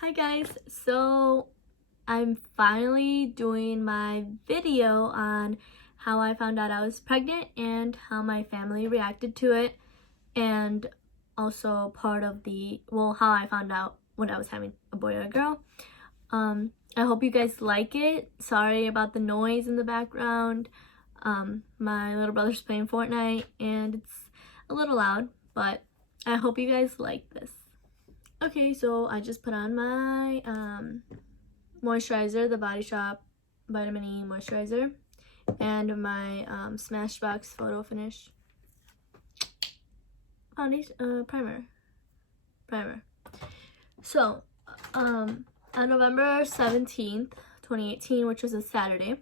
Hi guys, so I'm finally doing my video on how I found out I was pregnant and how my family reacted to it, and also part of how I found out when I was having a boy or a girl. I hope you guys like it. Sorry about the noise in the background. My little brother's playing Fortnite and it's a little loud, but I hope you guys like this. Okay, so I just put on my moisturizer, the Body Shop Vitamin E moisturizer, and my Smashbox Photo Finish foundation, primer. So, on November 17th, 2018, which was a Saturday,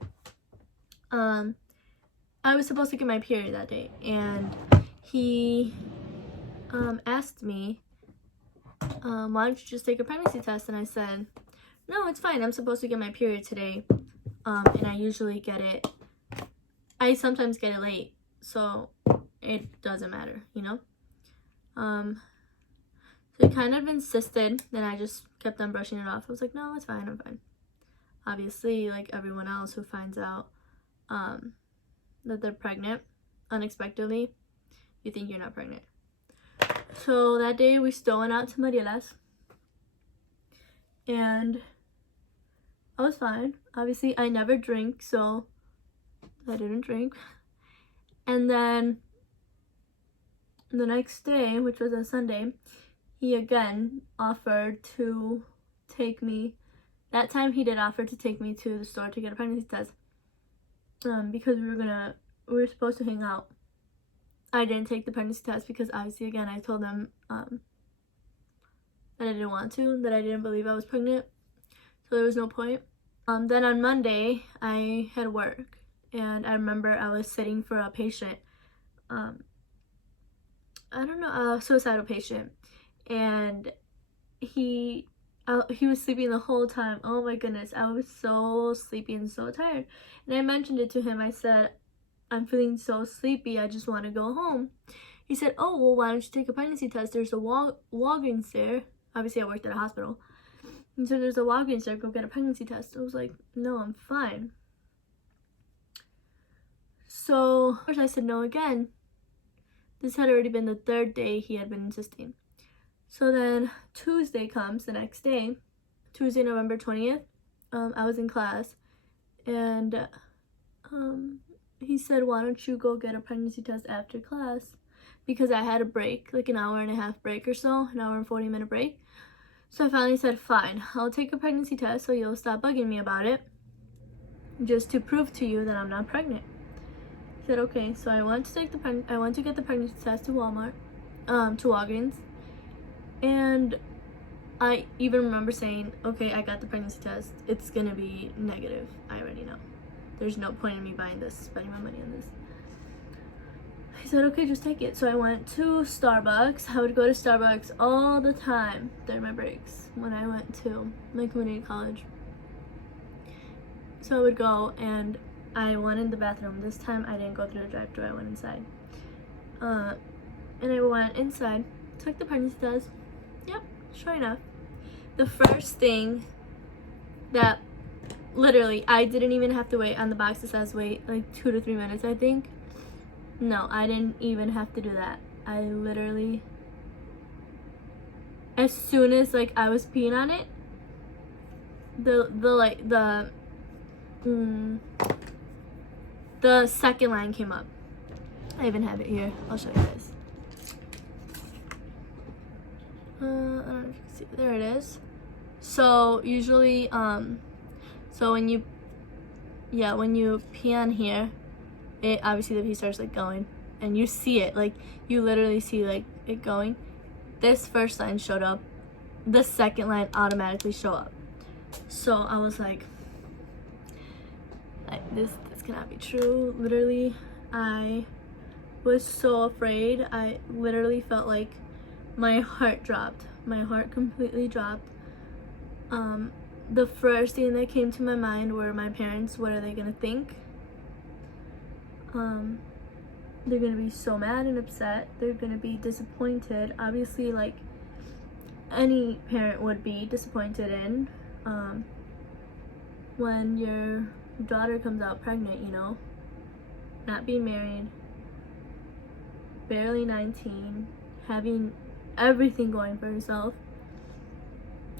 I was supposed to get my period that day, and he asked me, why don't you just take a pregnancy test? And I said, no, it's fine. I'm supposed to get my period today. And I sometimes get it late, so it doesn't matter, you know? So he kind of insisted, then I just kept on brushing it off. I was like, no, it's fine, I'm fine. Obviously, like everyone else who finds out that they're pregnant unexpectedly, you think you're not pregnant. So that day we still went out to Mariela's, and I was fine. Obviously, I never drink, so I didn't drink. And then the next day, which was a Sunday, he again offered to take me. That time he did offer to take me to the store to get a pregnancy test, because we were supposed to hang out. I didn't take the pregnancy test because obviously, again, I told them that I didn't want to, that I didn't believe I was pregnant, so there was no point. Then on Monday, I had work, and I remember I was sitting for a patient, a suicidal patient, and he was sleeping the whole time. Oh my goodness, I was so sleepy and so tired. And I mentioned it to him. I said, I'm feeling so sleepy, I just want to go home. He said, oh, well, why don't you take a pregnancy test? There's a Walgreens there. Obviously, I worked at a hospital. He said, there's a Walgreens there, go get a pregnancy test. I was like, no, I'm fine. So, of course, I said no again. This had already been the third day he had been insisting. So then Tuesday comes, the next day, Tuesday, November 20th, I was in class, and he said, why don't you go get a pregnancy test after class? Because I had a break, like an hour and a half break or so, an hour and 40-minute break. So I finally said, fine, I'll take a pregnancy test so you'll stop bugging me about it, just to prove to you that I'm not pregnant. He said, okay. So I went to get the pregnancy test to Walgreens, and I even remember saying, okay, I got the pregnancy test. It's gonna be negative. I already know. There's no point in me spending my money on this. He said, okay, just take it. So I went to Starbucks. I would go to Starbucks all the time during my breaks when I went to my community college. So I would go, and I went in the bathroom. This time I didn't go through the drive-thru, I went inside. And I went inside, took the pregnancy test. Yep, sure enough. The first thing that literally I didn't even have to wait on the box that says wait like 2 to 3 minutes, I think. No, I didn't even have to do that. I literally, as soon as like I was peeing on it, the second line came up. I even have it here. I'll show you guys. I don't know if you can see. There it is. So usually, so when you pee on here, it obviously the pee starts like going, and you see it, like you literally see like it going. This first line showed up. The second line automatically showed up. So I was like this cannot be true. Literally, I was so afraid. I literally felt like my heart dropped. My heart completely dropped. The first thing that came to my mind were my parents. What are they gonna think? They're gonna be so mad and upset. They're gonna be disappointed. Obviously, like, any parent would be disappointed in when your daughter comes out pregnant, you know, not being married, barely 19, having everything going for herself.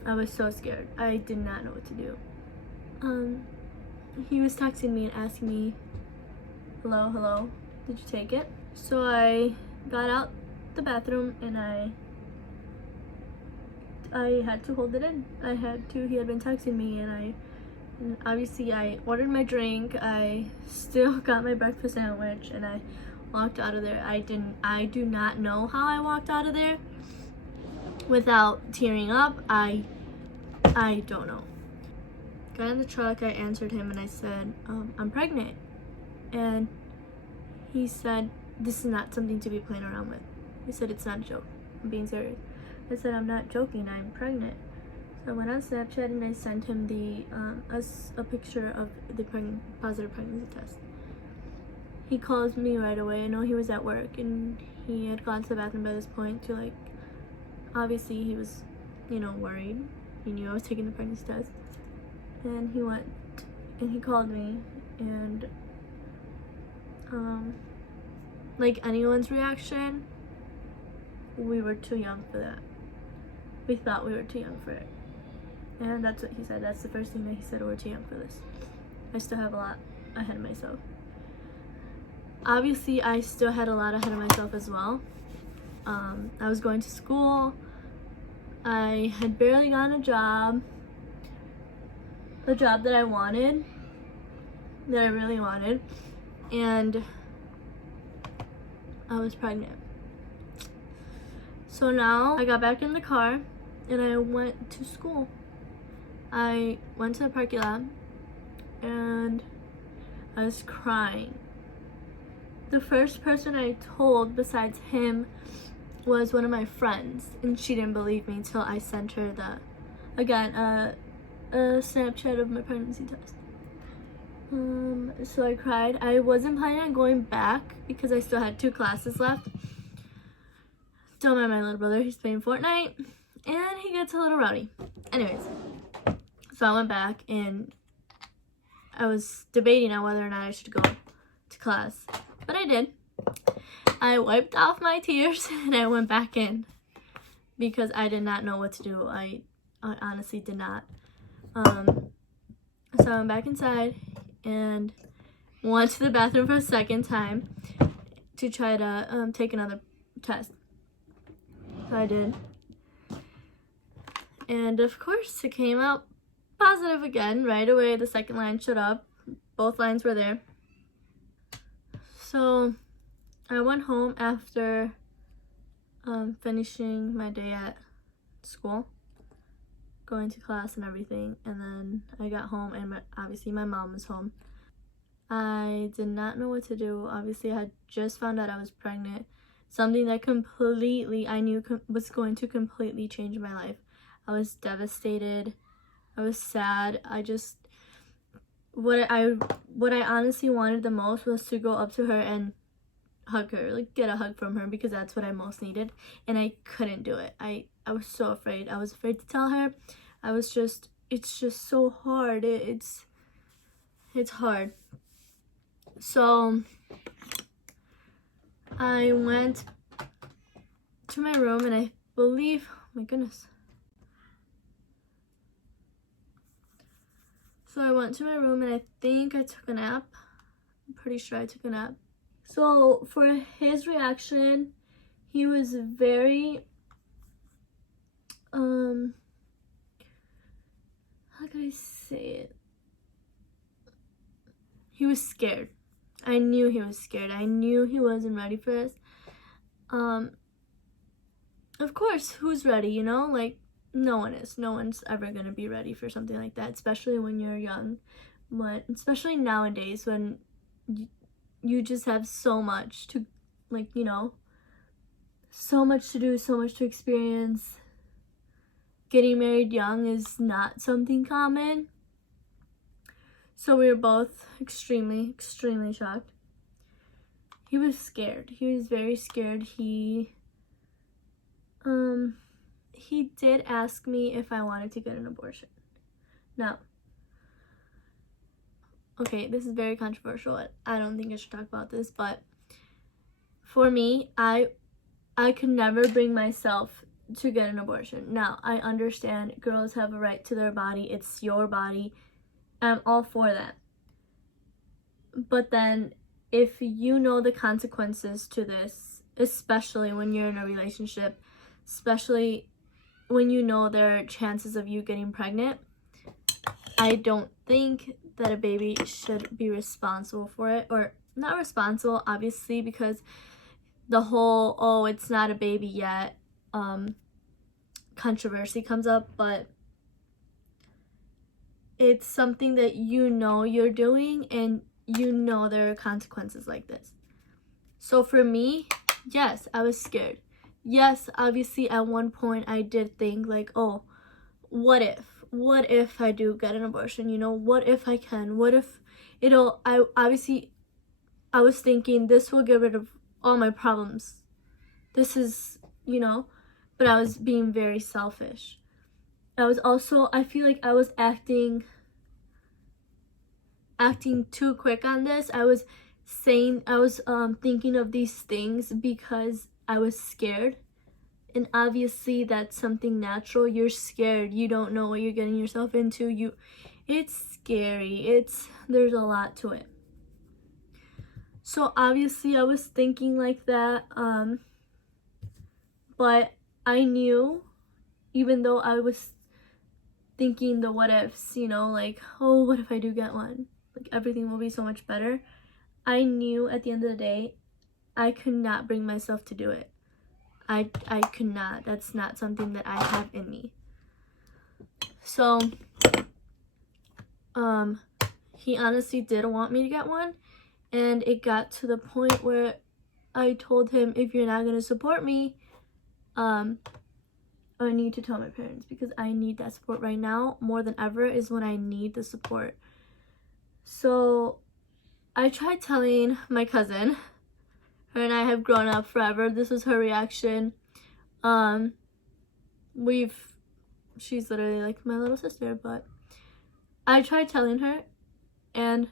I was so scared. I did not know what to do. He was texting me and asking me, hello, did you take it? So I got out the bathroom and I had to hold it in. He had been texting me, and obviously I ordered my drink. I still got my breakfast sandwich and I walked out of there. I do not know how I walked out of there without tearing up. I don't know. Got in the truck, I answered him and I said, I'm pregnant. And he said, this is not something to be playing around with. He said, it's not a joke. I'm being serious. I said, I'm not joking, I'm pregnant. So I went on Snapchat and I sent him a picture of the positive pregnancy test. He calls me right away. I know he was at work and he had gone to the bathroom by this point to, like, obviously he was, you know, worried. He knew I was taking the pregnancy test. And he went and he called me, and like anyone's reaction, we were too young for that. We thought we were too young for it. And that's what he said. That's the first thing that he said, we're too young for this. I still have a lot ahead of myself. Obviously, I still had a lot ahead of myself as well. I was going to school. I had barely gotten a job. The job that I wanted, that I really wanted, and I was pregnant. So now I got back in the car and I went to school. I went to the parking lot and I was crying. The first person I told besides him was one of my friends, and she didn't believe me until I sent her a Snapchat of my pregnancy test. So I cried. I wasn't planning on going back because I still had 2 classes left. Don't mind my little brother, he's playing Fortnite and he gets a little rowdy. Anyways, so I went back and I was debating on whether or not I should go to class, but I did. I wiped off my tears and I went back in because I did not know what to do. I honestly did not. So I went back inside and went to the bathroom for a second time to try to take another test. So I did. And of course it came out positive again. Right away the second line showed up. Both lines were there. So I went home after finishing my day at school, going to class and everything, and then I got home and obviously my mom was home. I did not know what to do. Obviously I had just found out I was pregnant, something that I knew was going to completely change my life. I was devastated. I was sad. What I honestly wanted the most was to go up to her and hug her, like get a hug from her, because that's what I most needed, and I couldn't do it. I was so afraid. I was afraid to tell her. It's just so hard. It's hard. So I went to my room and I believe, oh my goodness. So I went to my room and I think I took a nap. I'm pretty sure I took a nap. So for his reaction, he was very, how can I say it? He was scared. I knew he was scared. I knew he wasn't ready for this. Of course, who's ready, you know? Like, no one is. No one's ever gonna be ready for something like that, especially when you're young. But especially nowadays when you just have so much to, like, you know, so much to do, so much to experience. Getting married young is not something common. So we were both extremely, extremely shocked. He was scared. He was very scared. he did ask me if I wanted to get an abortion. Now, okay, this is very controversial. I don't think I should talk about this, but for me, I could never bring myself to get an abortion. Now, I understand girls have a right to their body. It's your body. I'm all for that. But then, if you know the consequences to this, especially when you're in a relationship, especially when you know there are chances of you getting pregnant, I don't think that a baby should be responsible for it. Or not responsible, obviously, because the whole, oh, it's not a baby yet, controversy comes up, but it's something that you know you're doing, and you know there are consequences like this. So for me, yes, I was scared. Yes, obviously at one point I did think like, oh, what if I do get an abortion, you know, what if I can, what if I was thinking this will get rid of all my problems. This is, you know, but I was being very selfish. I feel like I was acting too quick on this. I was thinking of these things because I was scared. And obviously that's something natural. You're scared. You don't know what you're getting yourself into. It's scary. There's a lot to it. So obviously I was thinking like that. But I knew, even though I was thinking the what ifs, you know, like, oh, what if I do get one? Like, everything will be so much better. I knew at the end of the day, I could not bring myself to do it. I could not. That's not something that I have in me. So, he honestly did want me to get one. And it got to the point where I told him, if you're not going to support me, I need to tell my parents, because I need that support right now. More than ever is when I need the support. So I tried telling my cousin. Her and I have grown up forever. This was her reaction. She's literally like my little sister, but I tried telling her, and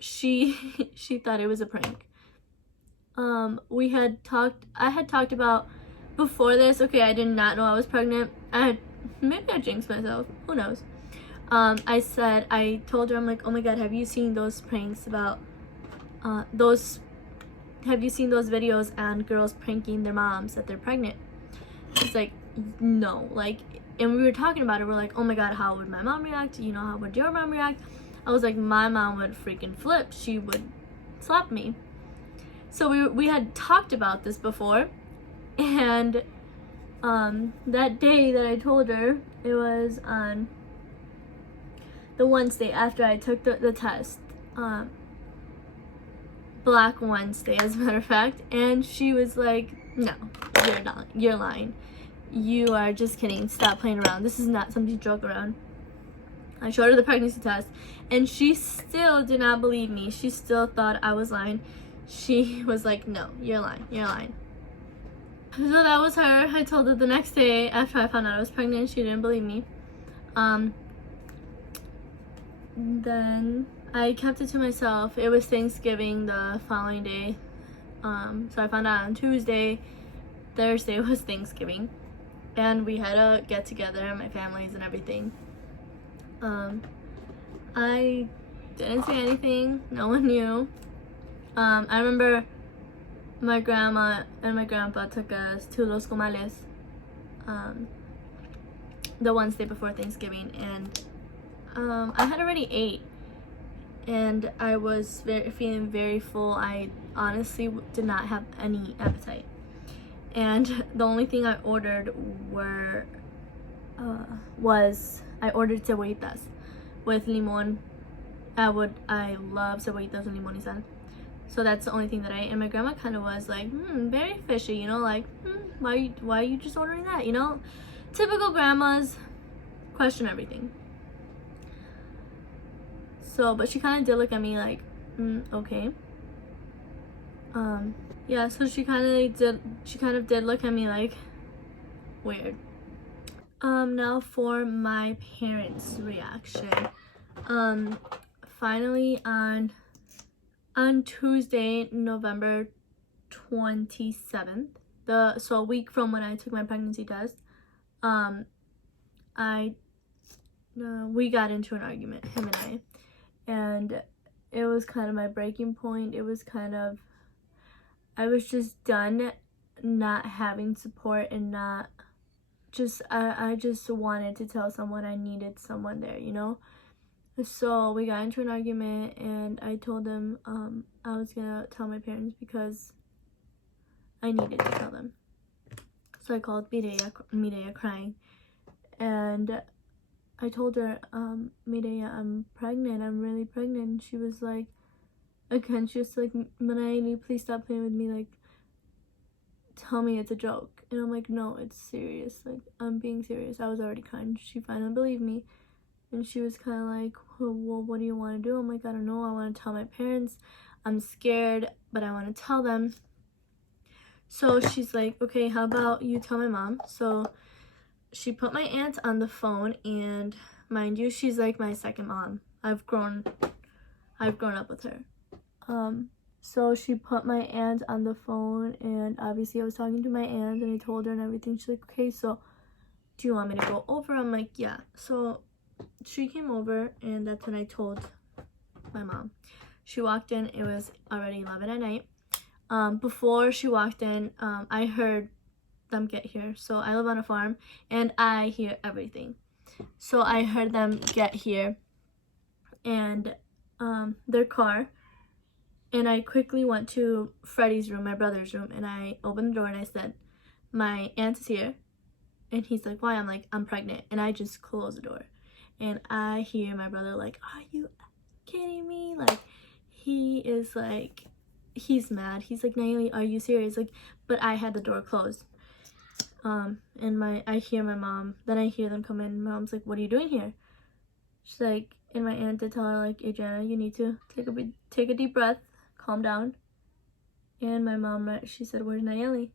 she thought it was a prank. I had talked about before this. Okay, I did not know I was pregnant. Maybe I jinxed myself, who knows. I told her, I'm like, oh my god, have you seen those pranks about have you seen those videos on girls pranking their moms that they're pregnant? She's like, no. Like, and we were talking about it. We're like, oh my god, how would my mom react? You know, how would your mom react? I was like, my mom would freaking flip. She would slap me. So we had talked about this before, and that day that I told her, it was on the Wednesday after I took the test, Black Wednesday, as a matter of fact, and she was like, no, you're not, you're lying, you are just kidding, stop playing around, this is not something to joke around. I showed her the pregnancy test, and she still did not believe me. She still thought I was lying. She was like, no, you're lying, you're lying. So that was her. I told her the next day after I found out I was pregnant. She didn't believe me. Then I kept it to myself. It was Thanksgiving the following day. So I found out on Tuesday. Thursday was Thanksgiving. And we had a get together, my families and everything. I didn't say anything. No one knew. I remember my grandma and my grandpa took us to Los Comales the Wednesday before Thanksgiving, and I had already ate, and I was feeling very full. I honestly did not have any appetite, and the only thing I ordered was I ordered cebollitas with limon. I love cebollitas and limon y sal. So that's the only thing that I ate. And my grandma kind of was like, very fishy, you know, like, why are you just ordering that, you know? Typical grandmas question everything. So, but she kind of did look at me like, okay. Yeah, so she kind of did look at me like, weird. Now for my parents' reaction. Finally on Tuesday, November 27th, so a week from when I took my pregnancy test, we got into an argument, him and I, and it was kind of my breaking point. It was kind of, I was just done not having support and not just, I just wanted to tell someone I needed someone there, you know? So we got into an argument, and I told them I was gonna tell my parents because I needed to tell them. So I called Mireya crying, and I told her, Mireya, I'm pregnant, I'm really pregnant. And she was like, again, she was like, Manayeli, please stop playing with me, like, tell me it's a joke. And I'm like, no, it's serious, like, I'm being serious. I was already crying. She finally believed me, and she was kind of like, well, what do you want to do? I'm like, I don't know, I want to tell my parents. I'm scared, but I want to tell them. So she's like, okay, how about you tell my mom? So she put my aunt on the phone, and mind you, she's like my second mom. I've grown up with her. So she put my aunt on the phone, and obviously I was talking to my aunt, and I told her and everything. She's like, okay, so do you want me to go over? I'm like, yeah. So she came over, and that's when I told my mom. She walked in, it was already 11 at night. Before she walked in, I heard them get here. So I live on a farm, and I hear everything. So I heard them get here, and their car, and I quickly went to Freddie's room, my brother's room, and I opened the door and I said, my aunt is here. And he's like, why? I'm like, I'm pregnant. And I just closed the door, and I hear my brother like, are you kidding me? Like, he is like, he's mad. He's like, Nayeli, are you serious? Like, but I had the door closed. And I hear my mom, then I hear them come in. My mom's like, what are you doing here? She's like, and my aunt did tell her, like, Adriana, you need to take a deep breath, calm down. And my mom, she said, where's Nayeli?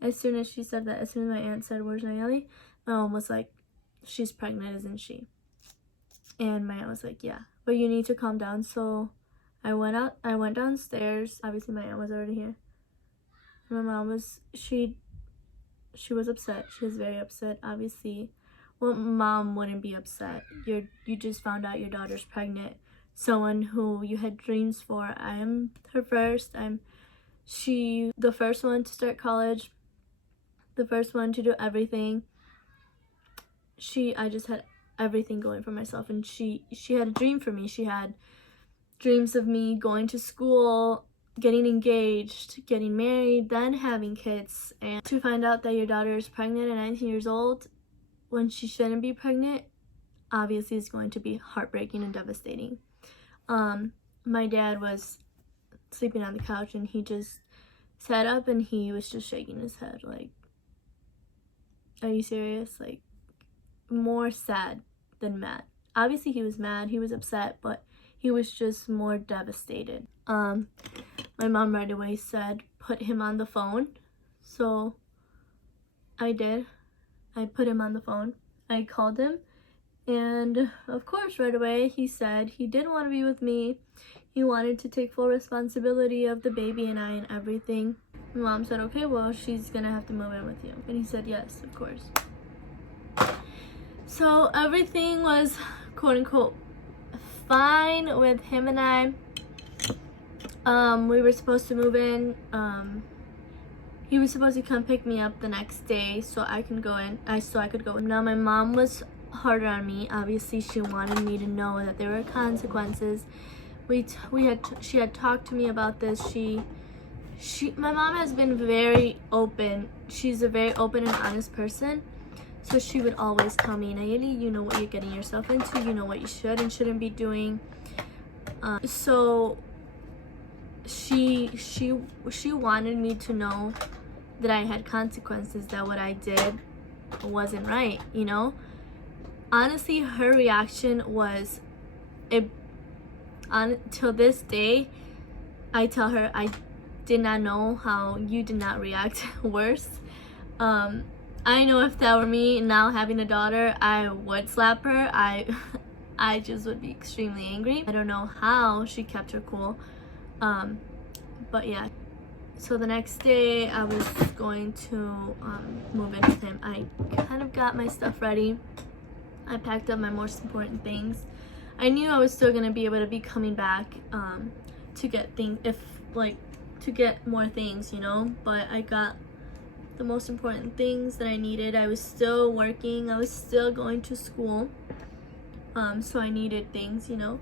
As soon as she said that, as soon as my aunt said, where's Nayeli? My mom was like, she's pregnant, isn't she? And my aunt was like, yeah, but you need to calm down. So I went downstairs. Obviously my aunt was already here. My mom was, she was upset. She was very upset. Obviously, well, mom wouldn't be upset. You just found out your daughter's pregnant. Someone who you had dreams for. I am her first. The first one to start college, the first one to do everything. I just had everything going for myself, and she had a dream for me. She had dreams of me going to school, getting engaged, getting married, then having kids. And to find out that your daughter is pregnant at 19 years old when she shouldn't be pregnant, obviously is going to be heartbreaking and devastating. My dad was sleeping on the couch, and he just sat up, and he was just shaking his head like, are you serious? Like, more sad than mad. Obviously he was mad, he was upset, but he was just more devastated. My mom right away said, put him on the phone. So I did. I put him on the phone. I called him, and of course right away he said he didn't want to be with me. He wanted to take full responsibility of the baby and I and everything. My mom said, okay, well, she's gonna have to move in with you. And he said, yes, of course. So everything was, quote unquote, fine with him and I. We were supposed to move in. He was supposed to come pick me up the next day so I could go in. Now my mom was harder on me. Obviously she wanted me to know that there were consequences. She had talked to me about this. My mom has been very open. She's a very open and honest person. So she would always tell me, Nayeli, you know what you're getting yourself into. You know what you should and shouldn't be doing. So she wanted me to know that I had consequences, that what I did wasn't right, you know? Honestly, her reaction was, till this day, I tell her I did not know how you did not react worse. I know if that were me now having a daughter, I would slap her. I just would be extremely angry. I don't know how she kept her cool. But yeah. So the next day I was going to move in with him. I kind of got my stuff ready. I packed up my most important things. I knew I was still gonna be able to be coming back to get things, to get more things, you know, but I got the most important things that I needed. I was still working, I was still going to school, so I needed things, you know.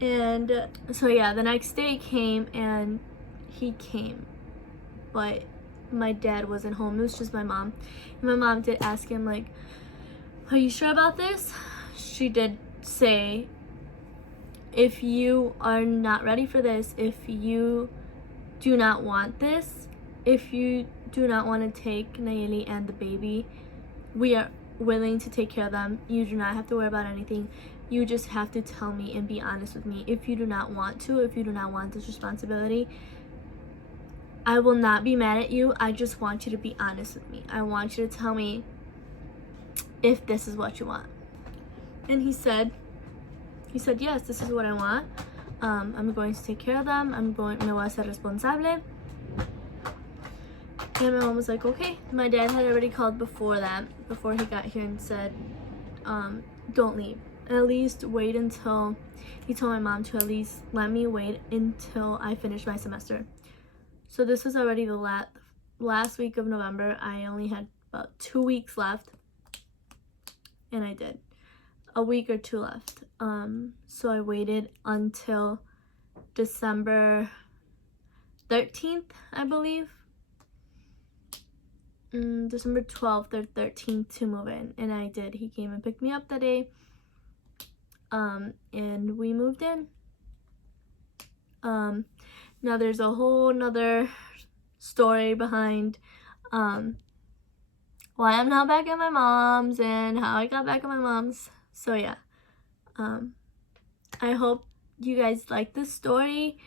And so yeah, the next day came, and he came, but my dad wasn't home. It was just my mom. And my mom did ask him, like, are you sure about this? She did say, if you are not ready for this, if you do not want this, if you do not want to take Nayeli and the baby, we are willing to take care of them. You do not have to worry about anything. You just have to tell me and be honest with me. If you do not want to, if you do not want this responsibility, I will not be mad at you. I just want you to be honest with me. I want you to tell me if this is what you want. And he said, yes, this is what I want. I'm going to take care of them. Me voy a ser responsable. And my mom was like, okay. My dad had already called before he got here, and said, don't leave. At least wait until, he told my mom to at least let me wait until I finish my semester. So this was already the last week of November. I only had about 2 weeks left. And I did. A week or 2 left. So I waited until December 13th, I believe. December 12th or 13th to move in, and I did. He came and picked me up that day, and we moved in. Now there's a whole nother story behind why I'm not back at my mom's and how I got back at my mom's. So yeah, I hope you guys like this story.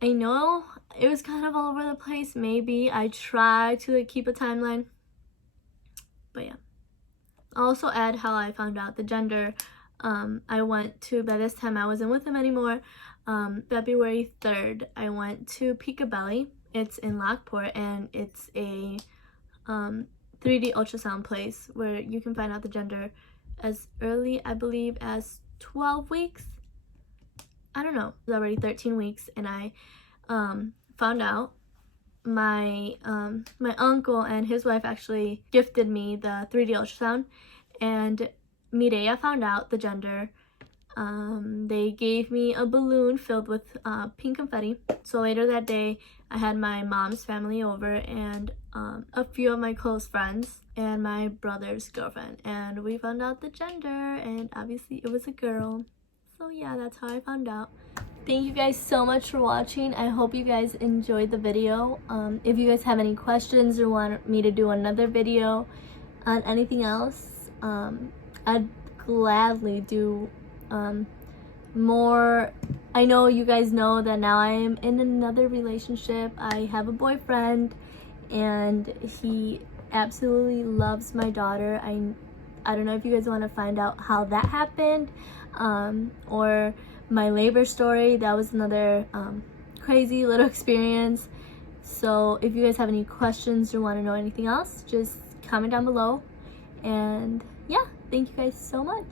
I know it was kind of all over the place. Maybe I tried to keep a timeline, but yeah. I'll also add how I found out the gender. I went to, by this time I wasn't with him anymore, February 3rd, I went to Peekabelly. It's in Lockport, and it's a 3D ultrasound place where you can find out the gender as early, I believe, as 12 weeks. I don't know. It was already 13 weeks, and I found out. My uncle and his wife actually gifted me the 3D ultrasound, and Mireya found out the gender. They gave me a balloon filled with pink confetti. So later that day, I had my mom's family over, and a few of my close friends and my brother's girlfriend, and we found out the gender, and obviously it was a girl. So yeah, that's how I found out. Thank you guys so much for watching. I hope you guys enjoyed the video. If you guys have any questions or want me to do another video on anything else, I'd gladly do more. I know you guys know that now I am in another relationship. I have a boyfriend, and he absolutely loves my daughter. I don't know if you guys want to find out how that happened, or my labor story. That was another crazy little experience. So if you guys have any questions or want to know anything else, just comment down below. And yeah, thank you guys so much.